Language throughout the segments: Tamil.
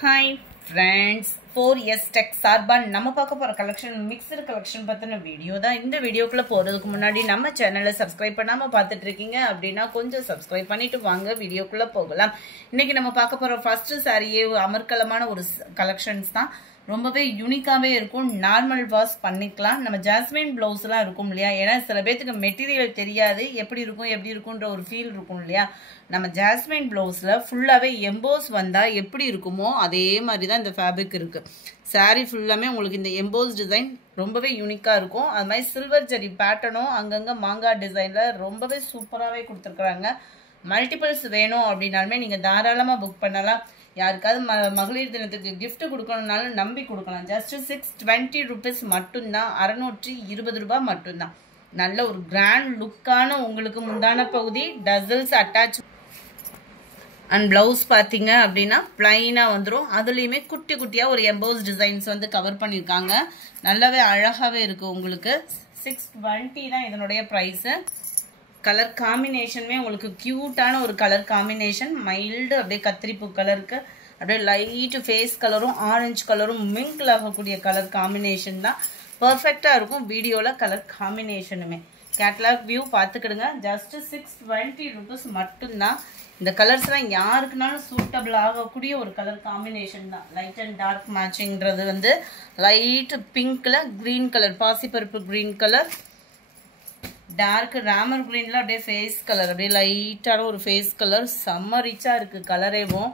Hi friends, 4S Tech சார்பா நம்ம பார்க்க போற கலெக்ஷன் மிக்ஸ்டு கலெக்ஷன் பத்தின வீடியோ தான். இந்த வீடியோக்குள்ள போறதுக்கு முன்னாடி நம்ம சேனலை சப்ஸ்கிரைப் பண்ணாம பார்த்துட்டு இருக்கீங்க அப்படின்னா கொஞ்சம் சப்ஸ்கிரைப் பண்ணிட்டு வாங்க வீடியோக்குள்ள போகலாம். இன்னைக்கு நம்ம பார்க்க போற ஃபர்ஸ்ட் சாரியே அமர்க்கலமான ஒரு கலெக்ஷன்ஸ் தான். ரொம்பவே யூனிக்காவே இருக்கும். நார்மல் வாஷ் பண்ணிக்கலாம். நம்ம ஜாஸ்மின் பிளவுஸ்லாம் இருக்கும் இல்லையா, ஏன்னா சில பேருக்கு மெட்டீரியல் தெரியாது, எப்படி இருக்குன்ற ஒரு ஃபீல் இருக்கும் இல்லையா. நம்ம ஜாஸ்மின் பிளவுஸ்ல ஃபுல்லாவே எம்போஸ் வந்தா எப்படி இருக்குமோ அதே மாதிரி தான் இந்த ஃபேப்ரிக் இருக்கு. சாரி ஃபுல்லாமே உங்களுக்கு இந்த எம்போஸ் டிசைன் ரொம்பவே யூனிக்கா இருக்கும். அது மாதிரி சில்வர் ஜரி பேட்டர்னும் அங்கங்க மாங்காய் டிசைன்ல ரொம்பவே சூப்பராகவே கொடுத்துருக்குறாங்க. மல்டிபிள்ஸ் வேணும் அப்படின்னாலுமே நீங்க தாராளமா புக் பண்ணலாம். யாருக்காவது மகளிர் தினத்துக்கு கிஃப்ட் கொடுக்கணும்னாலும் நம்பி கொடுக்கலாம். ஜஸ்ட் 620 rupees மட்டும்தான், 620 ரூபாய் மட்டும்தான். நல்ல ஒரு கிராண்ட் லுக்கான உங்களுக்கு முந்தான பகுதி டசல்ஸ் அட்டாச் அண்ட் பிளவுஸ் பார்த்தீங்க அப்படின்னா பிளைனாக வந்துடும். அதுலேயுமே குட்டி குட்டியாக ஒரு எம்போஸ் டிசைன்ஸ் வந்து கவர் பண்ணியிருக்காங்க. நல்லாவே அழகாகவே இருக்குது. உங்களுக்கு 620 தான் இதனுடைய ப்ரைஸு. கலர் காம்பினேஷனுமே உங்களுக்கு க்யூட்டான ஒரு கலர் காம்பினேஷன். மைல்டு அப்படியே கத்திரிப்பூ கலருக்கு அப்படியே லைட்டு ஃபேஸ் கலரும் ஆரஞ்சு கலரும் மிங்கிள் ஆகக்கூடிய கலர் காம்பினேஷன் தான். பர்ஃபெக்டாக இருக்கும் வீடியோவில் கலர் காம்பினேஷனுமே. கேட்லாக் வியூ பார்த்துக்கிடுங்க. ஜஸ்ட் 620 rupees மட்டும்தான். இந்த கலர்ஸ்லாம் யாருக்குனாலும் சூட்டபிள் ஆகக்கூடிய ஒரு கலர் காம்பினேஷன் தான். லைட் அண்ட் டார்க் மேட்சிங்கிறது வந்து லைட் பிங்க்ல கிரீன் கலர், பாசிப்பருப்பு கிரீன் கலர், டார்க் ராமர் கிரீன்ல அப்படியே ஃபேஸ் கலர், அப்படியே லைட்டான ஒரு ஃபேஸ் கலர். செம்ம ரிச்சா இருக்கு கலரேவும்.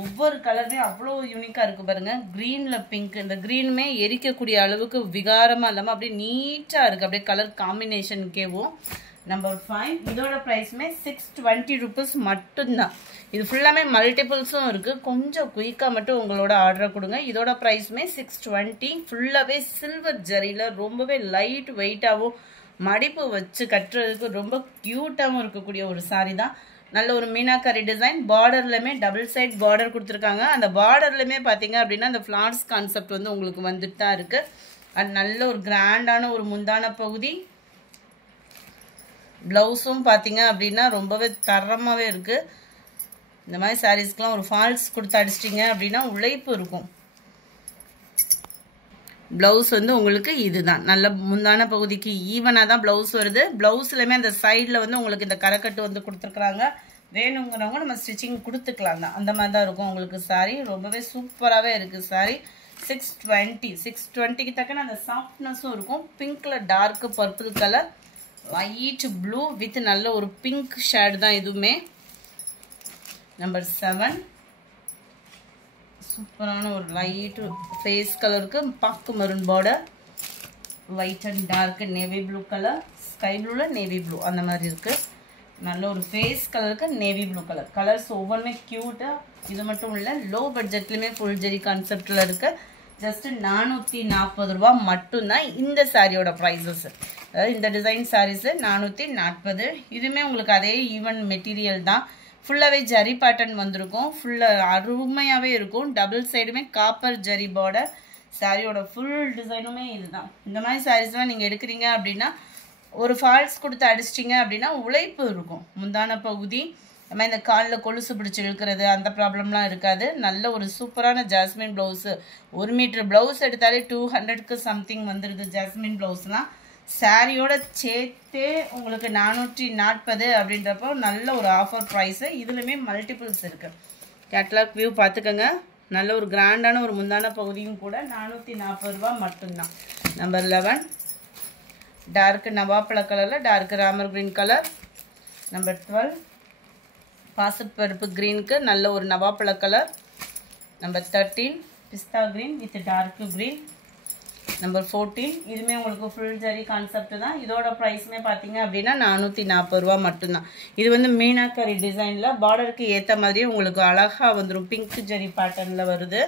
ஒவ்வொரு கலருமே அவ்வளோ யூனிக்கா இருக்கு பாருங்க. கிரீன்ல பிங்க், இந்த கிரீனுமே எரிக்கக்கூடிய அளவுக்கு விகாரமா இல்லாம அப்படியே நீட்டா இருக்கு. அப்படியே கலர் காம்பினேஷனுக்கேவும். நம்பர் 5 இதோட ப்ரைஸுமே 620 rupees மட்டும்தான். இது ஃபுல்லாமே மல்டிபிள்ஸும் இருக்கு. கொஞ்சம் குயிக்காக மட்டும் உங்களோட ஆர்டரை கொடுங்க. இதோட ப்ரைஸுமே 620. ஃபுல்லாகவே சில்வர் ஜரியில் ரொம்பவே லைட் வெயிட்டாகவும் மடிப்பு வச்சு கட்டுறதுக்கு ரொம்ப க்யூட்டாகவும் இருக்கக்கூடிய ஒரு சாரி தான். நல்ல ஒரு மீனாக்கரி டிசைன். பார்டர்லையுமே டபுள் சைட் பார்டர் கொடுத்துருக்காங்க. அந்த பார்டர்லையுமே பார்த்தீங்க அப்படின்னா அந்த ஃப்ளார்ஸ் கான்செப்ட் வந்து உங்களுக்கு வந்துட்டு தான் இருக்குது. அது நல்ல ஒரு கிராண்டான ஒரு முந்தான பகுதி. ப்ளவுஸும் பார்த்தீங்க அப்படின்னா ரொம்பவே தரமாகவே இருக்குது. இந்த மாதிரி சாரீஸ்க்கெலாம் ஒரு ஃபால்ஸ் கொடுத்து அடிச்சிட்டிங்க அப்படின்னா உழைப்பு இருக்கும். பிளவுஸ் வந்து உங்களுக்கு இதுதான். நல்ல முந்தான பகுதிக்கு ஈவனாக தான் பிளவுஸ் வருது. பிளவுஸ்லையுமே அந்த சைடில் வந்து உங்களுக்கு இந்த கரைக்கட்டு வந்து கொடுத்துருக்குறாங்க. வேணுங்கிறவங்க நம்ம ஸ்டிச்சிங் கொடுத்துக்கலாம் தான். அந்த மாதிரி தான் இருக்கும் உங்களுக்கு சாரி. ரொம்பவே சூப்பராகவே இருக்குது சாரி. 620க்கு தக்கன அந்த சாஃப்ட்னஸும் இருக்கும். பிங்க்ல dark purple colour, light blue with நல்ல ஒரு பிங்க் ஷேட் தான் இதுவுமே. நம்பர் 7 சூப்பரான ஒரு லைட் ஃபேஸ் கலருக்கு பாக்கு maroon border, white and dark navy blue colour, sky ப்ளூவில் நேவி ப்ளூ அந்த மாதிரி இருக்குது. நல்ல ஒரு ஃபேஸ் கலருக்கு நேவி ப்ளூ கலர். கலர்ஸ் ஒவ்வொன்றுமே க்யூட்டாக. இது மட்டும் இல்லை, லோ பட்ஜெட்லையுமே ஃபுல் ஜெரி கான்செப்டில் இருக்குது. ஜஸ்ட் 440 ரூபா மட்டும்தான் இந்த சாரியோட ப்ரைஸஸ். அதாவது இந்த டிசைன் சாரீஸு 440. இதுவுமே உங்களுக்கு அதே ஈவன் மெட்டீரியல் தான். ஃபுல்லாகவே ஜரி பேட்டர்ன் வந்திருக்கும். ஃபுல்லாக அருமையாகவே இருக்கும். டபுள் சைடுமே காப்பர் ஜரி பார்டர். சாரியோட ஃபுல் டிசைனுமே இதுதான். இந்த மாதிரி சாரீஸ்லாம் நீங்கள் எடுக்கிறீங்க அப்படின்னா ஒரு ஃபால்ஸ் கொடுத்து அடிச்சிட்டிங்க அப்படின்னா உழைப்பு இருக்கும். முந்தான பகுதி நம்ம இந்த காலில் கொலுசு பிடிச்சி இழுக்கிறது அந்த ப்ராப்ளம்லாம் இருக்காது. நல்ல ஒரு சூப்பரான ஜாஸ்மின் ப்ளவுஸு. 1 மீட்டர் ப்ளவுஸ் எடுத்தாலே 200க்கு சம்திங் வந்துடுது ஜாஸ்மின் ப்ளவுஸ்லாம். சாரியோட சேர்த்தே உங்களுக்கு 440 அப்படின்றப்போ நல்ல ஒரு ஆஃபர் ப்ரைஸு. இதுலையுமே மல்டிபிள்ஸ் இருக்குது. கேட்லாக் வியூ பார்த்துக்கோங்க. நல்ல ஒரு கிராண்டான ஒரு முந்தான பகுதியும் கூட. 440 ரூபா மட்டும்தான். நம்பர் 11 டார்க் நவாப்பழ கலரில் dark Ramar green colour. Number 12 பாசிப்பருப்பு கிரீனுக்கு நல்ல ஒரு நவாப்பழ colour. Number 13 pista green with dark green. Number 14 இதுவுமே உங்களுக்கு ஃபுல் ஜரி கான்செப்ட் தான். இதோட ப்ரைஸுமே பார்த்தீங்க அப்படின்னா 440 ரூபா மட்டும்தான். இது வந்து மீனாக்கரி டிசைனில் பார்டருக்கு ஏற்ற மாதிரியே உங்களுக்கு அழகாக வந்துடும். பிங்க் ஜரி பேட்டர்னில் வருது.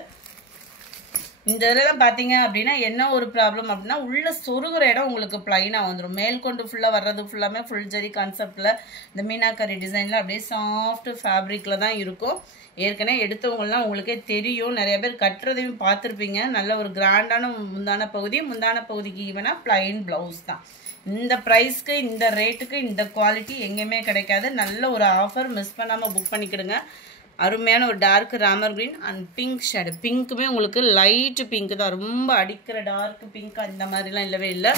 இந்த இதெல்லாம் பார்த்தீங்க அப்படின்னா என்ன ஒரு ப்ராப்ளம் அப்படின்னா உள்ள சொருகிற இடம் உங்களுக்கு பிளைனாக வந்துடும். மேல் கொண்டு ஃபுல்லாக வர்றது ஃபுல்லாமே ஃபுல் ஜரி கான்செப்டில் இந்த மீனாக்கரி டிசைனில் அப்படியே சாஃப்ட் ஃபேப்ரிக்கில் தான் இருக்கும். ஏற்கனவே எடுத்தவங்கலாம் உங்களுக்கே தெரியும். நிறைய பேர் கட்டுறதையும் பார்த்துருப்பீங்க. நல்ல ஒரு கிராண்டான முந்தான பகுதி. முந்தான பகுதிக்கு ஈவனாக பிளைன் ப்ளவுஸ் தான். இந்த ப்ரைஸ்க்கு இந்த ரேட்டுக்கு இந்த குவாலிட்டி எங்கேயுமே கிடைக்காது. நல்ல ஒரு ஆஃபர். மிஸ் பண்ணாமல் புக் பண்ணிக்கிடுங்க. அருமையான ஒரு dark Ramar green and pink shade. பிங்க்குமே உங்களுக்கு லைட் பிங்க் தான், ரொம்ப அடிக்கிற டார்க் பிங்க் அந்த மாதிரிலாம் இல்லவே இல்லை.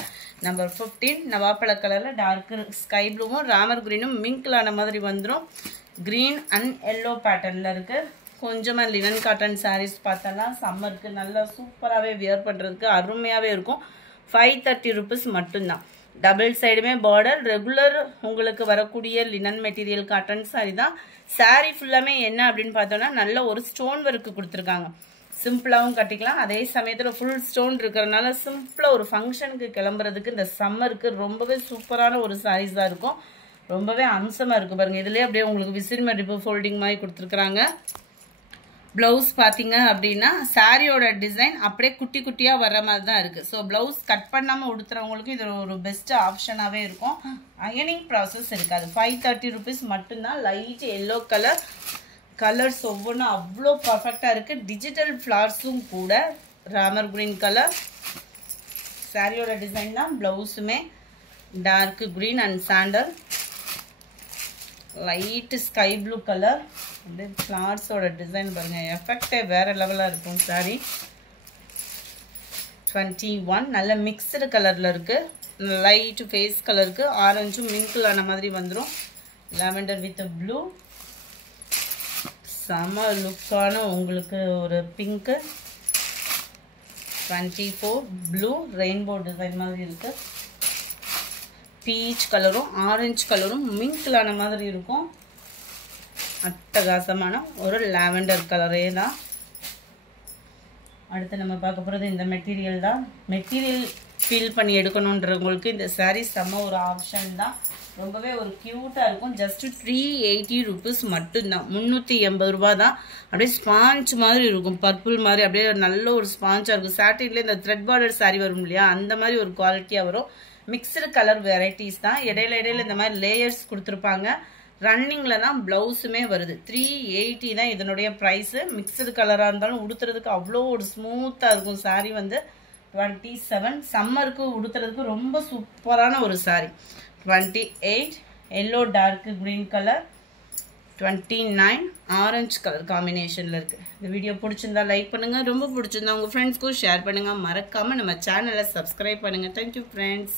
நம்பர் 15 நவாப்பழ கலரில் டார்க் ஸ்கை ப்ளூவும் ராமர் கிரீனும் மிங்க்லான மாதிரி வந்துடும். க்ரீன் அண்ட் எல்லோ பேட்டர்னில் இருக்குது. கொஞ்சமாக லினன் காட்டன் சாரீஸ் பார்த்தோன்னா சம்மருக்கு நல்லா சூப்பராகவே வியர் பண்ணுறதுக்கு அருமையாகவே இருக்கும். 530 rupees மட்டும்தான். டபுள் சைடுமே பார்டர், ரெகுலர் உங்களுக்கு வரக்கூடிய லினன் மெட்டீரியல் காட்டன் சாரி தான். சாரீ ஃபுல்லாமே என்ன அப்படின்னு பார்த்தோன்னா நல்ல ஒரு ஸ்டோன் ஒர்க்கு கொடுத்துருக்காங்க. சிம்பிளாகவும் கட்டிக்கலாம், அதே சமயத்தில் ஃபுல் ஸ்டோன் இருக்கிறதுனால சிம்பிளாக ஒரு ஃபங்க்ஷனுக்கு கிளம்புறதுக்கு இந்த சம்மருக்கு ரொம்பவே சூப்பரான ஒரு சாரீஸ் தான் இருக்கும். ரொம்பவே அம்சமாக இருக்குது பாருங்கள். இதுலேயே அப்படியே உங்களுக்கு விசிறி மடிப்பு ஃபோல்டிங் மாதிரி கொடுத்துருக்குறாங்க. ப்ளவுஸ் பார்த்தீங்க அப்படின்னா சாரியோட டிசைன் அப்படியே குட்டி குட்டியாக வர்ற மாதிரி தான் இருக்குது. ஸோ ப்ளவுஸ் கட் பண்ணாமல் உடுத்துறவங்களுக்கு இது ஒரு பெஸ்ட் ஆப்ஷனாகவே இருக்கும். அயனிங் ப்ராசஸ் இருக்காது. 530 rupees மட்டும்தான். லைட் எல்லோ கலர்ஸ் ஒவ்வொன்றும் அவ்வளோ பர்ஃபெக்டாக இருக்குது. டிஜிட்டல் ஃப்ளார்ஸும் கூட. ராமர் கிரீன் கலர் சாரியோட டிசைன் தான். ப்ளவுஸுமே dark green and sandal, light sky blue colour. அப்படியே ஃப்ளார்ஸோட டிசைன் பாருங்கள், எஃபெக்டே வேறு லெவலாக இருக்கும் சாரி. 21 நல்ல மிக்சடு கலரில் இருக்குது. லைட் ஃபேஸ் கலருக்கு ஆரஞ்சும் மிங்கிளான மாதிரி வந்துடும். லாவெண்டர் வித் ப்ளூ, செம லுக்கான உங்களுக்கு ஒரு பிங்க்கு. 24 ப்ளூ ரெயின்போ டிசைன் மாதிரி இருக்குது. பீச் கலரும் ஆரஞ்சு கலரும் மிங்கிளான மாதிரி இருக்கும். அட்டகாசமான ஒரு லாவெண்டர் கலரே தான். அடுத்து நம்ம பார்க்க போகிறது இந்த மெட்டீரியல் தான். மெட்டீரியல் ஃபீல் பண்ணி எடுக்கணுன்றவங்களுக்கு இந்த சாரீ செம்ம ஒரு ஆப்ஷன் தான். ரொம்பவே ஒரு க்யூட்டாக இருக்கும். ஜஸ்ட்டு 380 rupees மட்டும்தான். 380 ரூபா தான். அப்படியே ஸ்பாஞ்ச் மாதிரி இருக்கும், பர்பிள் மாதிரி அப்படியே நல்ல ஒரு ஸ்பாஞ்சாக இருக்கும். சாட்டின்லேயே இந்த த்ரெட் பார்டர் சாரீ வரும் இல்லையா, அந்த மாதிரி ஒரு குவாலிட்டியாக வரும். மிக்சடு கலர் வெரைட்டிஸ் தான். இடையில இந்த மாதிரி லேயர்ஸ் கொடுத்துருப்பாங்க. ரன்னிங்கில் தான் ப்ளவுஸுமே வருது. 380 தான் இதனுடைய ப்ரைஸு. மிக்சடு கலராக இருந்தாலும் உடுத்துறதுக்கு அவ்வளோ ஒரு ஸ்மூத்தாக இருக்கும். சாரீ வந்து 27 சம்மருக்கு உடுத்துறதுக்கு ரொம்ப சூப்பரான ஒரு sari. 28 yellow dark green colour, 29 orange colour காம்பினேஷனில் இருக்குது. இந்த வீடியோ பிடிச்சிருந்தா லைக் பண்ணுங்கள், ரொம்ப பிடிச்சிருந்தா உங்கள் ஃப்ரெண்ட்ஸ்க்கும் ஷேர் பண்ணுங்கள். மறக்காமல் நம்ம சேனலை சப்ஸ்கிரைப் பண்ணுங்கள். Thank you friends.